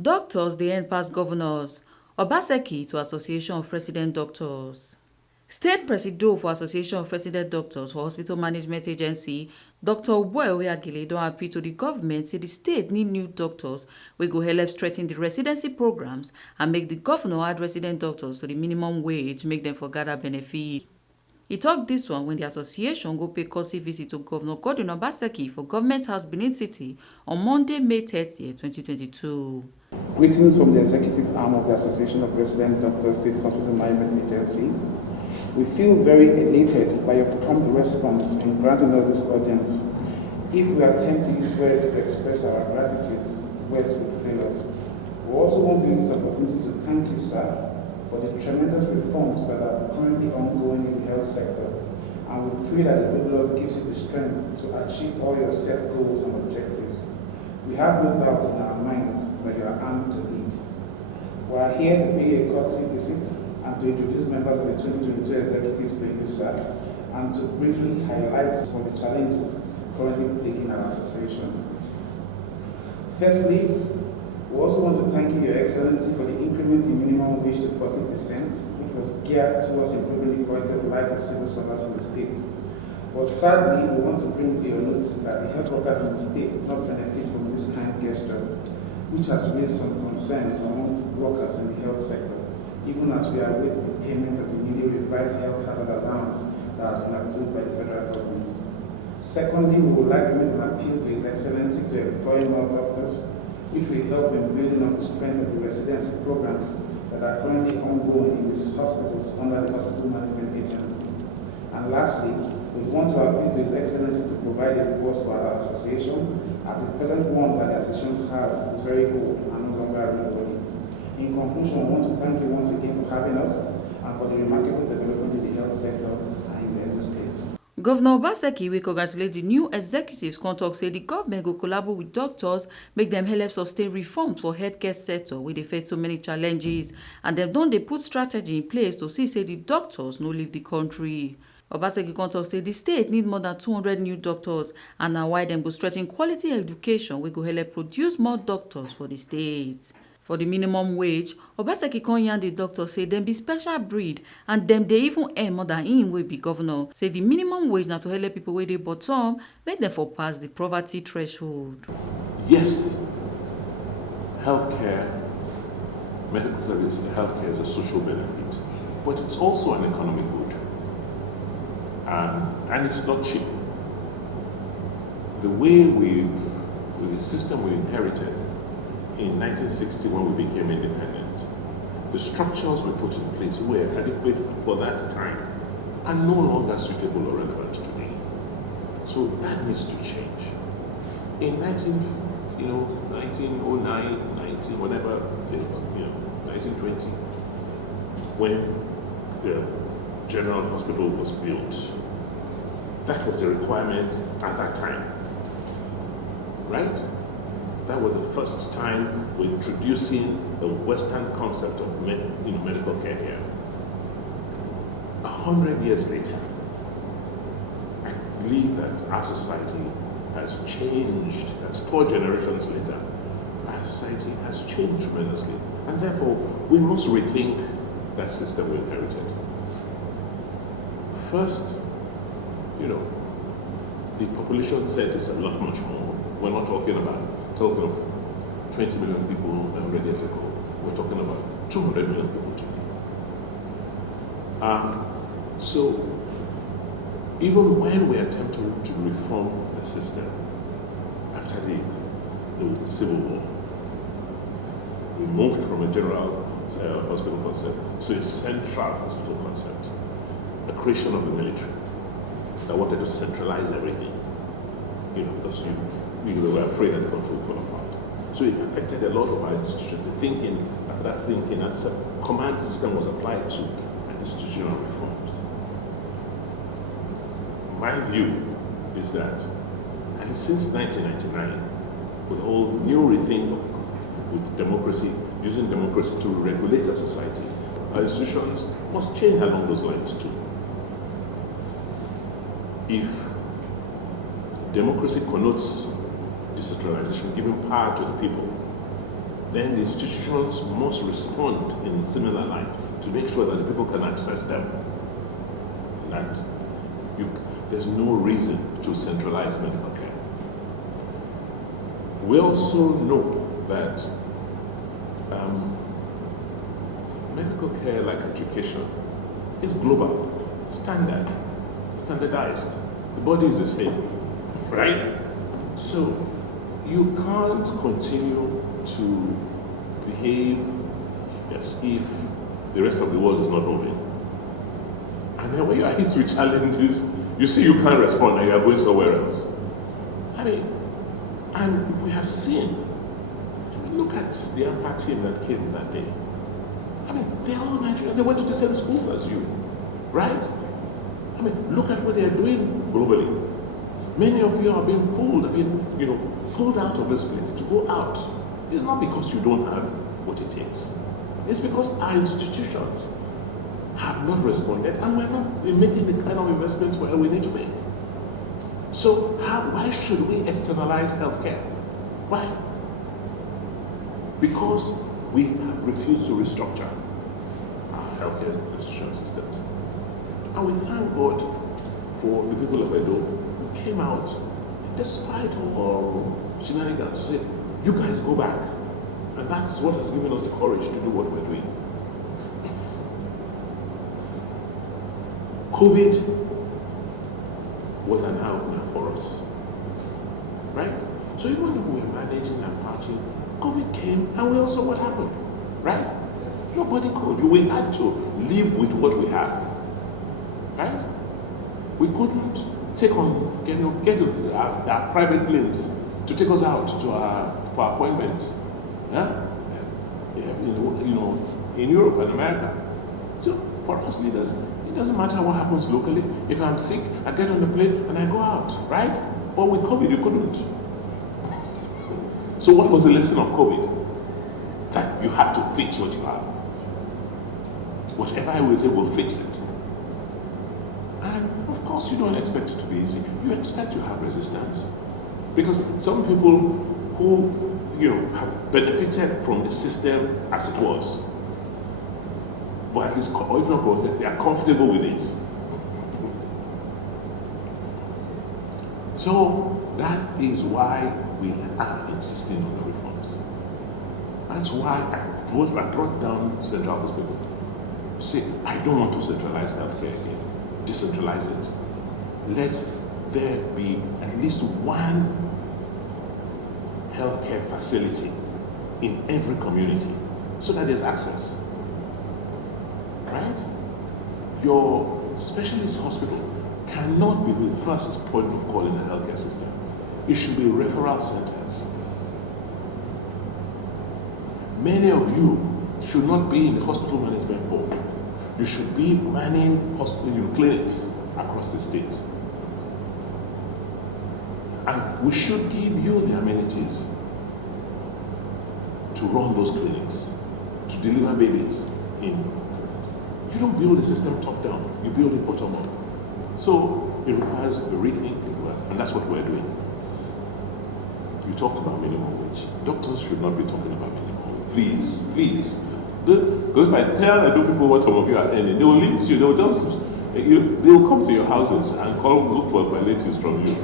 Doctors dey end pass governors. Obaseki to Association of Resident Doctors. State Presido for Association of Resident Doctors for Hospital Management Agency, Dr. Oboyewegile don appeal to the government say the state need new doctors wey go help strengthen the residency programs and make the governor add resident doctors to the minimum wage make dem for gather benefit. He tok dis one when the association go pay courtesy visit to Governor Godwin Obaseki for Government House Benin City on Monday, May 30, 2022. Greetings from the executive arm of the Association of Resident Doctors State Hospital Management Agency. We feel very elated by your prompt response in granting us this audience. If we attempt to use words to express our gratitude, words would fail us. We also want to use this opportunity to thank you, sir, for the tremendous reforms that are currently ongoing in the health sector, and we pray that the good Lord gives you the strength to achieve all your set goals and objectives. We have no doubt in our minds that you are armed to lead. We are here to pay a courtesy visit and to introduce members of the 2022 executives to you, sir, and to briefly highlight some of the challenges currently plaguing our association. Firstly, we also want to thank you, Your Excellency, for the increment in minimum wage to 40%, which was geared towards improving the quality of life of civil servants in the state. But sadly, we want to bring to your notice that the health workers in the state do not benefit from this kind of gesture, which has raised some concerns among workers in the health sector, even as we await the payment of the newly revised health hazard allowance that has been approved by the federal government. Secondly, we would like to make an appeal to His Excellency to employ more doctors, which will help in building up the strength of the residency programs that are currently ongoing in these hospitals under the Hospital Management Agency. And lastly, we want to appeal to His Excellency to provide a boss for our association, as the present one that the association has is very old and no longer available. In conclusion, we want to thank you once again for having us and for the remarkable development in the health sector and in the Edo State. Governor Obaseki will congratulate the new executives come tok say the government go collaborate with doctors make dem help sustain reforms for healthcare sector wey dey face so many challenges, and dem don dey put strategy in place to see say the doctors no leave the country. Obaseki come tok say the state need more than 200 new doctors, and na why dem go strengthen quality education wey go help produce more doctors for the state. For the minimum wage, Obaseki come yarn the doctors say dem be special breed and dem dey even earn more than him wey be governor. Say the minimum wage na to help people wey dey bottom make dem for pass the poverty threshold. Yes, healthcare, medical service, healthcare is a social benefit, but it's also an economic good, and it's not cheap. The way with the system we inherited in 1960 when we became independent, the structures we put in place were adequate for that time and no longer suitable or relevant today. So that needs to change. In 1909, 19, whatever, 1920, when the General Hospital was built, that was a requirement at that time, right? That was the first time we're introducing the Western concept of medical care here. 100 years later, I believe that our society has changed. As 4 generations later, our society has changed tremendously, and therefore we must rethink that system we inherited. First, the population set is a lot much more. We're not talking of 20 million people 100 years ago. We're talking about 200 million people today. So even when we attempted to reform the system after the Civil War, we moved from a general hospital concept to a central hospital concept, the creation of the military that wanted to centralize everything, because they were afraid that the country would fall apart. So it affected a lot of our institutions. The thinking, and some command system was applied to institutional reforms. My view is that, and since 1999, with the whole new rethink with democracy, using democracy to regulate our society, our institutions must change along those lines too. If democracy connotes decentralization, giving power to the people, then the institutions must respond in similar line to make sure that the people can access them. That there's no reason to centralize medical care. We also know that medical care, like education, is global, standardized. The body is the same, right? So you can't continue to behave as if the rest of the world is not moving. And then when you are hit with challenges, you see you can't respond and you are going somewhere else. I mean, and we have seen, look at the empathy that came that day. I mean, they're all Nigerians, they went to the same schools as you, right? I mean, look at what they're doing globally. Many of you are being pulled out of this place to go out. It's not because you don't have what it takes. It's because our institutions have not responded and we're not making the kind of investments where we need to make. So why should we externalize healthcare? Why? Because we have refused to restructure our healthcare institution systems. And we thank God for the people of Edo who came out, despite all shenanigans, to say, you guys go back. And that's what has given us the courage to do what we're doing. COVID was an eye-opener for us, right? So even if we were managing and marching, COVID came and we all saw what happened, right? Nobody could. We had to live with what we have, right? We couldn't get our private planes to take us out for appointments, in Europe and America. So for us leaders, it doesn't matter what happens locally. If I'm sick, I get on the plane and I go out, right? But with COVID, you couldn't. So what was the lesson of COVID? That you have to fix what you have. Whatever I will do, we'll fix it. And of course, you don't expect it to be easy. You expect to have resistance. Because some people who have benefited from the system as it was, but at least, or if not, they are comfortable with it. So that is why we are insisting on the reforms. That's why I brought down Central Hospital to say, I don't want to centralize healthcare again. Decentralize it. Let there be at least one healthcare facility in every community so that there's access. Right? Your specialist hospital cannot be the first point of call in the healthcare system. It should be referral centers. Many of you should not be in the hospital management board. You should be manning hospital clinics across the state. And we should give you the amenities to run those clinics, to deliver babies in. You don't build a system top down, you build it bottom up. So it requires a rethink, and that's what we're doing. You talked about minimum wage. Doctors should not be talking about minimum wage. Please, please. Because if I tell people what some of you are earning, they will leave you, they will come to your houses and look for palliatives from you.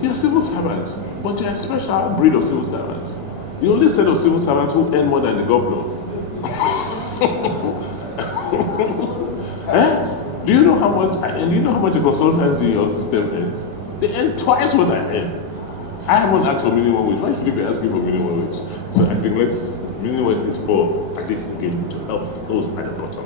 You're civil servants, but you're a special breed of civil servants. The only set of civil servants who earn more than the governor. Do you know how much and you know how much a consultant in your system earns? They earn twice what I earn. I haven't asked for minimum wage. Why should you be asking for minimum wage? So I think minimum wage is for at least again to help those at the bottom.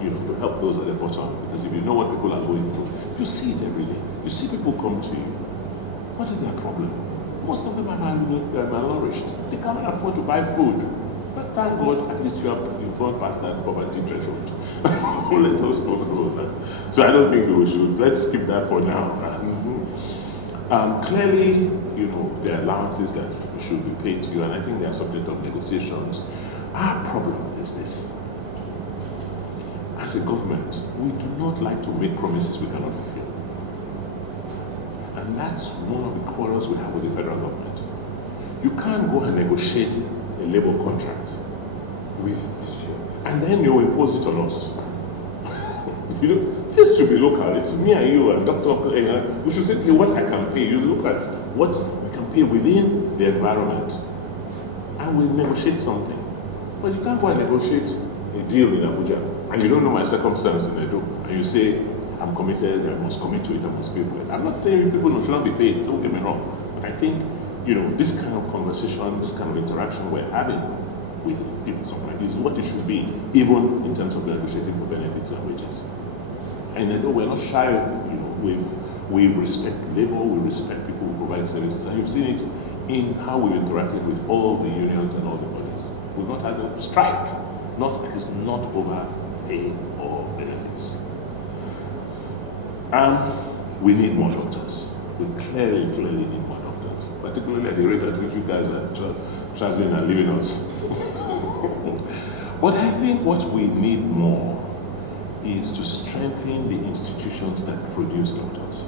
To help those at the bottom. Because if you know what people are going through, you see it every day. You see people come to you. What is their problem? Most of them are malnourished. They can't afford to buy food. But thank God, at least you've gone past that poverty threshold. Let us talk about that. So I don't think we should. Let's skip that for now. Clearly, there are allowances that should be paid to you, and I think they are subject of negotiations. Our problem is this. As a government, we do not like to make promises we cannot fulfill. And that's one of the quarrels we have with the federal government. You can't go and negotiate a labor contract with this and then you impose it on us. This should be local. It's me and you and Dr. We should say, okay, what I can pay. You look at what we can pay within the environment and we negotiate something. But you can't go and negotiate a deal in Abuja and you don't know my circumstance in Edo and you say, I'm committed, I must commit to it, I must pay for it. I'm not saying people should not be paid, don't get me wrong. But I think, this kind of conversation, this kind of interaction we're having with people, something like this, is what it should be, even in terms of negotiating for benefits and wages. And I know we're not shy, we respect labor, we respect people who provide services, and you've seen it in how we've interacted with all the unions and all the bodies. We've not had a strike, at least not over pay or benefits. We need more doctors. We clearly need more doctors, particularly at the rate at which you guys are traveling and leaving us. But I think what we need more is to strengthen the institutions that produce doctors,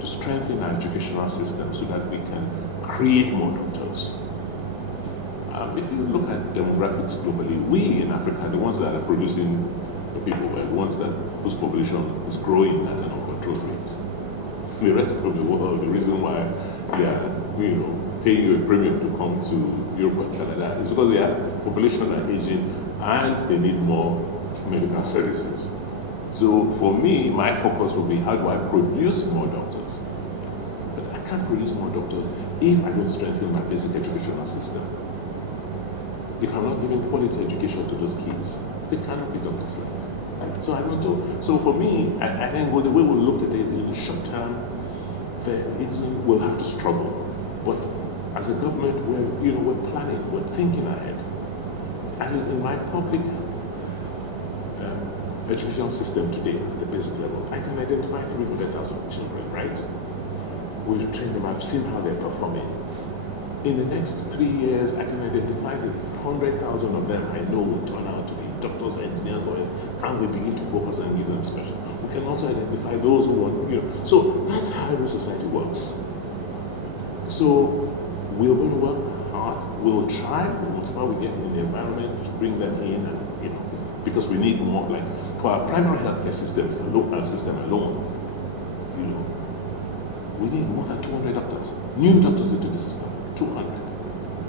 to strengthen our educational system so that we can create more doctors. If you look at demographics globally, we in Africa are the ones that are producing the people, we're the ones whose population is growing at an uncontrolled rate. The rest of the world, the reason why they are, paying you a premium to come to Europe and Canada is because their population are aging and they need more medical services. So for me, my focus will be how do I produce more doctors? But I can't produce more doctors if I don't strengthen my basic educational system. If I'm not giving quality education to those kids, they cannot be doctors like that. So I want to. So for me, I think the way we looked at it in the short term, we'll have to struggle. But as a government, we're planning, we're thinking ahead. And in my public education system today, at the basic level, I can identify 300,000 children, right? We've trained them, I've seen how they're performing. In the next 3 years, I can identify 100,000 of them I know will turn out to be doctors, engineers, lawyers, and we begin to focus and give them special. We can also identify those who want, so that's how every society works. So we're going to work hard, we'll try whatever we get in the environment to bring them in, and, because we need more, like for our primary healthcare systems, system alone, we need more than 200 doctors, new doctors into the system, 200.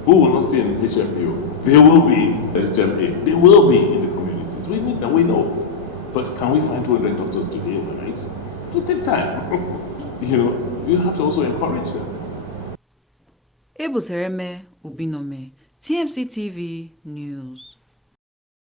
Who will not stay in HMPO? They will be HMA. They will be in the communities. We need them, we know. But can we find 200 doctors today overnight? It will take time. You have to also encourage them. Ebusereme Ubinome, TMC TV News.